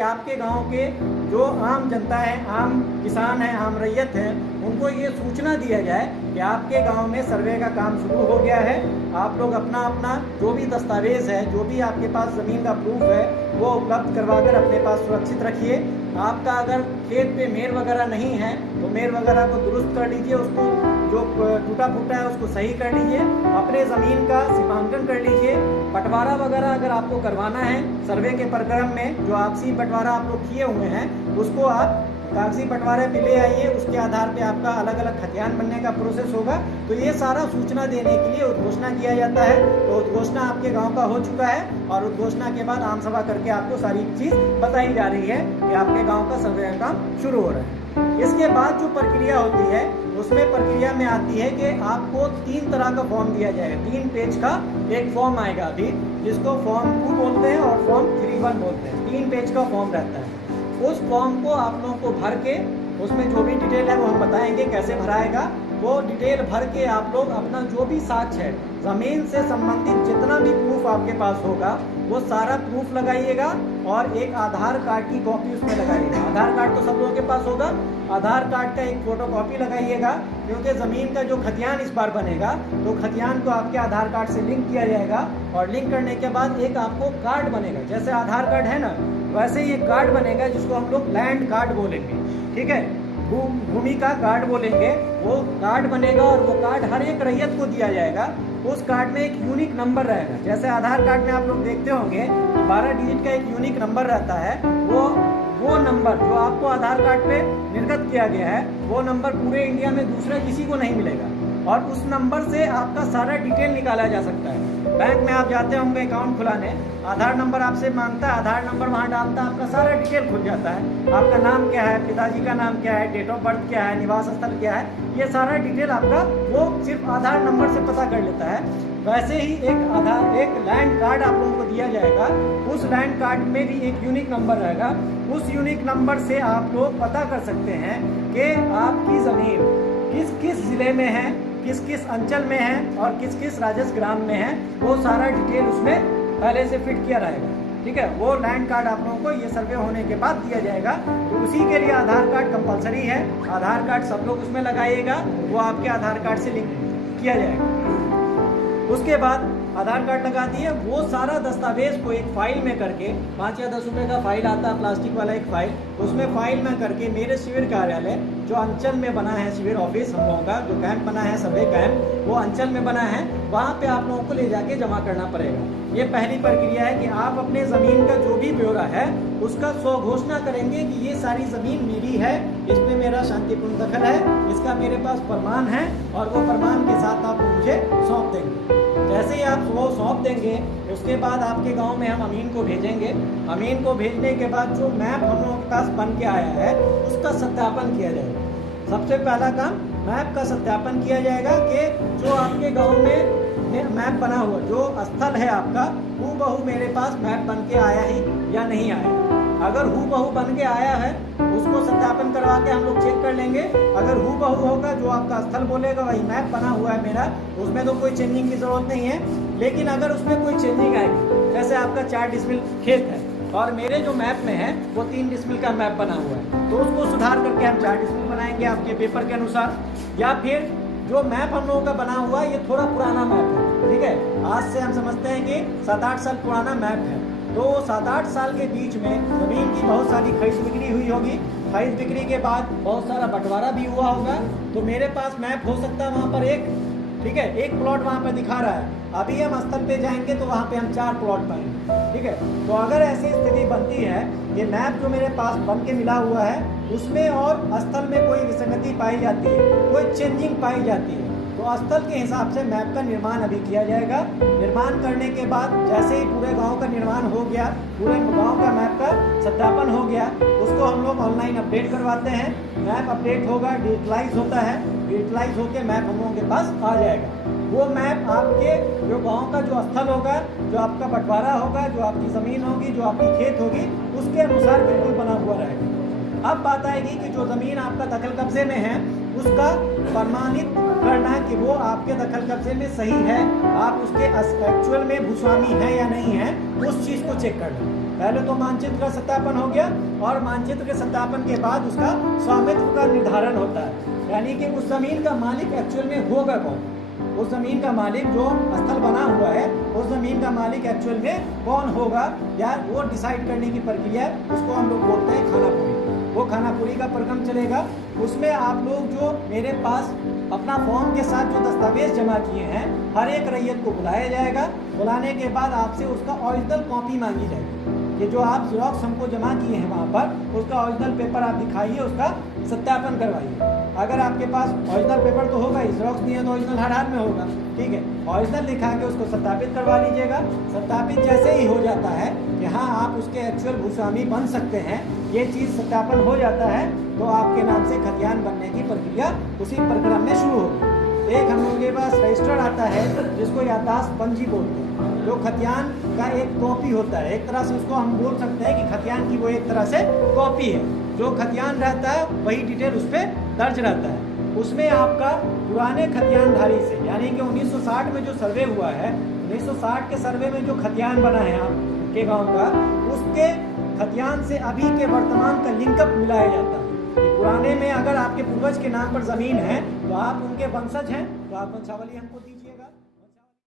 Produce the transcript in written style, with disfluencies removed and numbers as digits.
कि आपके गांव के जो आम जनता है, आम किसान है, आम रैयत है, उनको ये सूचना दिया जाए कि आपके गांव में सर्वे का काम शुरू हो गया है। आप लोग अपना अपना जो भी दस्तावेज़ है, जो भी आपके पास ज़मीन का प्रूफ है, वो उपलब्ध करवाकर अपने पास सुरक्षित रखिए। आपका अगर खेत पे मेड़ वगैरह नहीं है तो मेड़ वगैरह को दुरुस्त कर लीजिए, उसको जो टूटा फूटा है उसको सही कर लीजिए, अपने ज़मीन का सीमांकन कर लीजिए। बंटवारा वगैरह अगर आपको करवाना है सर्वे के प्रक्रम में, जो आपसी बंटवारा आप लोग किए हुए हैं उसको आप कागजी बंटवारे पे ले आइए, उसके आधार पे आपका अलग अलग खतियान बनने का प्रोसेस होगा। तो ये सारा सूचना देने के लिए उद्घोषणा किया जाता है। तो उद्घोषणा आपके गांव का हो चुका है और उद्घोषणा के बाद आम सभा करके आपको सारी चीज़ बताई जा रही है कि आपके गाँव का सर्वे का काम शुरू हो रहा है। इसके बाद जो प्रक्रिया होती है उसमें प्रक्रिया में आती है कि आपको 3 तरह का फॉर्म दिया जाएगा। 3 पेज का एक फॉर्म आएगा अभी, जिसको फॉर्म 2 बोलते हैं और फॉर्म 3(1) बोलते हैं। 3 पेज का फॉर्म रहता है। उस फॉर्म को आप लोगों को भर के, उसमें जो भी डिटेल है वो हम बताएंगे कैसे भराएगा। वो डिटेल भर के आप लोग अपना जो भी साक्ष्य है, ज़मीन से संबंधित जितना भी प्रूफ आपके पास होगा वो सारा प्रूफ लगाइएगा और एक आधार कार्ड की कॉपी उसमें लगाइएगा। आधार कार्ड तो सब लोगों के पास होगा, आधार कार्ड का एक फ़ोटोकॉपी लगाइएगा, क्योंकि ज़मीन का जो खतियान इस बार बनेगा तो खतियान को आपके आधार कार्ड से लिंक किया जाएगा और लिंक करने के बाद एक आपको कार्ड बनेगा। जैसे आधार कार्ड है ना, वैसे ये कार्ड बनेगा जिसको हम लोग लैंड कार्ड बोलेंगे, ठीक है, भूमि का कार्ड बोलेंगे। वो कार्ड बनेगा और वो कार्ड हर एक रैयत को दिया जाएगा। उस कार्ड में एक यूनिक नंबर रहेगा। जैसे आधार कार्ड में आप लोग देखते होंगे 12 डिजिट का एक यूनिक नंबर रहता है। वो नंबर जो आपको आधार कार्ड पे निर्गत किया गया है, वो नंबर पूरे इंडिया में दूसरे किसी को नहीं मिलेगा और उस नंबर से आपका सारा डिटेल निकाला जा सकता है। बैंक में आप जाते होंगे अकाउंट खुलाने, आधार नंबर आपसे मांगता है, आधार नंबर वहाँ डालता है, आपका सारा डिटेल खुल जाता है। आपका नाम क्या है, पिताजी का नाम क्या है, डेट ऑफ बर्थ क्या है, निवास स्थल क्या है, ये सारा डिटेल आपका वो सिर्फ आधार नंबर से पता कर लेता है। वैसे ही एक लैंड कार्ड आप लोगों को दिया जाएगा। उस लैंड कार्ड में भी एक यूनिक नंबर रहेगा। उस यूनिक नंबर से आप लोग पता कर सकते हैं कि आपकी ज़मीन किस किस ज़िले में है, किस किस अंचल में है और किस किस राजस्व ग्राम में है। वो सारा डिटेल उसमें पहले से फिट किया रहेगा, ठीक है। वो लैंड कार्ड आप लोगों को ये सर्वे होने के बाद दिया जाएगा। तो उसी के लिए आधार कार्ड कंपलसरी है। आधार कार्ड सब लोग उसमें लगाइएगा, वो आपके आधार कार्ड से लिंक किया जाएगा। उसके बाद आधार कार्ड लगा दिए, वो सारा दस्तावेज को एक फाइल में करके, 5 या 10 रुपये का फाइल आता है प्लास्टिक वाला एक फाइल, उसमें फाइल में करके मेरे शिविर कार्यालय जो अंचल में बना है, शिविर ऑफिस हम लोगों का जो कैंप बना है, सर्वे कैंप वो अंचल में बना है, वहाँ पे आप लोगों को ले जाके जमा करना पड़ेगा। ये पहली प्रक्रिया है कि आप अपने ज़मीन का जो भी ब्यौरा है उसका स्वघोषणा करेंगे कि ये सारी ज़मीन मेरी है, इसमें मेरा शांतिपूर्ण दखल है, इसका मेरे पास प्रमाण है और वो प्रमाण के साथ आप मुझे सौंप देंगे। जैसे ही आप वो सौंप देंगे उसके बाद आपके गांव में हम अमीन को भेजेंगे। अमीन को भेजने के बाद जो मैप हम लोगों के पास बन के आया है उसका सत्यापन किया जाएगा। सबसे पहला काम मैप का सत्यापन किया जाएगा कि जो आपके गांव में मैप बना हुआ जो स्थल है आपका, हूबहू मेरे पास मैप बन के आया ही या नहीं आया। अगर हूबहू बन के आया है उसको सत्यापन करवा के हम लोग चेक कर लेंगे। अगर हूबहू होगा, जो आपका स्थल बोलेगा वही मैप बना हुआ है मेरा, उसमें तो कोई चेंजिंग की ज़रूरत नहीं है। लेकिन अगर उसमें कोई चेंजिंग आएगी, जैसे आपका 4 डिसमिल खेत है और मेरे जो मैप में है वो 3 डिसमिल का मैप बना हुआ है, तो उसको सुधार करके हम 4 डिसमिल बनाएंगे आपके पेपर के अनुसार। या फिर जो मैप हम लोगों का बना हुआ है ये थोड़ा पुराना मैप है, ठीक है, आज से हम समझते हैं कि 7-8 साल पुराना मैप है, तो 7-8 साल के बीच में ज़मीन की बहुत सारी खरीद बिक्री हुई होगी। खरीद बिक्री के बाद बहुत सारा बंटवारा भी हुआ होगा। तो मेरे पास मैप हो सकता है वहाँ पर एक, ठीक है, एक प्लॉट वहाँ पर दिखा रहा है। अभी हम स्थल पे जाएंगे तो वहाँ पे हम 4 प्लॉट पाएंगे, ठीक है। तो अगर ऐसी स्थिति बनती है, ये मैप जो मेरे पास बन के मिला हुआ है उसमें और स्थल में कोई विसंगति पाई जाती है, कोई चेंजिंग पाई जाती है, तो स्थल के हिसाब से मैप का निर्माण अभी किया जाएगा। निर्माण करने के बाद जैसे ही पूरे गांव का निर्माण हो गया, पूरे गांव का मैप का सत्यापन हो गया, उसको हम लोग ऑनलाइन अपडेट करवाते हैं। मैप अपडेट होगा, डिजिटलाइज होता है, डिजिटलाइज होकर मैप हम लोगों के पास आ जाएगा। वो मैप आपके जो गांव का जो स्थल होगा, जो आपका बंटवारा होगा, जो आपकी ज़मीन होगी, जो आपकी खेत होगी, उसके अनुसार बिल्कुल बना हुआ रहेगा। अब बात आएगी कि जो ज़मीन आपका दखल कब्जे में है उसका प्रमाणित करना कि वो आपके दखल कब्जे में सही है, आप उसके एक्चुअल में भूस्वामी है या नहीं है, उस चीज़ को चेक करना। पहले तो मानचित्र का सत्यापन हो गया, और मानचित्र के सत्यापन के बाद उसका स्वामित्व का निर्धारण होता है, यानी कि उस जमीन का मालिक एक्चुअल में होगा कौन। उस जमीन का मालिक, जो स्थल बना हुआ है, उस जमीन का मालिक एक्चुअल में कौन होगा, या वो डिसाइड करने की प्रक्रिया है, उसको हम लोग बोलते हैं खानापुरी। वो खानापुरी का प्रक्रम चलेगा। उसमें आप लोग जो मेरे पास अपना फॉर्म के साथ जो दस्तावेज जमा किए हैं, हर एक रैयत को बुलाया जाएगा। बुलाने के बाद आपसे उसका ओरिजिनल कॉपी मांगी जाएगी, कि जो आप ज़ेरॉक्स हमको जमा किए हैं वहाँ पर, उसका ओरिजिनल पेपर आप दिखाइए, उसका सत्यापन करवाइए। अगर आपके पास ओरिजिनल पेपर तो होगा ही, ज़ेरॉक्स नहीं है तो ओरिजिनल हर हाल में होगा, ठीक है। ओरिजिनल लिखा के उसको सत्यापित करवा लीजिएगा। सत्यापित जैसे ही हो जाता है कि हाँ आप उसके एक्चुअल भूस्वामी बन सकते हैं, ये चीज़ सत्यापन हो जाता है, तो आपके नाम से खतियान बनने की प्रक्रिया उसी प्रक्रम में शुरू होगी। एक हम लोगों के पास रजिस्टर आता है जिसको याददाश्त पंजी बोलते हैं, जो खतियान का एक कॉपी होता है। एक तरह से उसको हम बोल सकते हैं कि खतियान की वो एक तरह से कॉपी है। जो खतियान रहता है वही डिटेल उस पर दर्ज रहता है। उसमें आपका पुराने खतियानधारी से, यानी कि 1960 में जो सर्वे हुआ है, 1960 के सर्वे में जो खतियान बना है आपके गाँव का, उसके खतियान से अभी के वर्तमान का लिंकअप मिलाया जाता है। पुराने में अगर आपके पूर्वज के नाम पर जमीन है तो आप उनके वंशज हैं, तो आप वंशावली हमको दीजिए।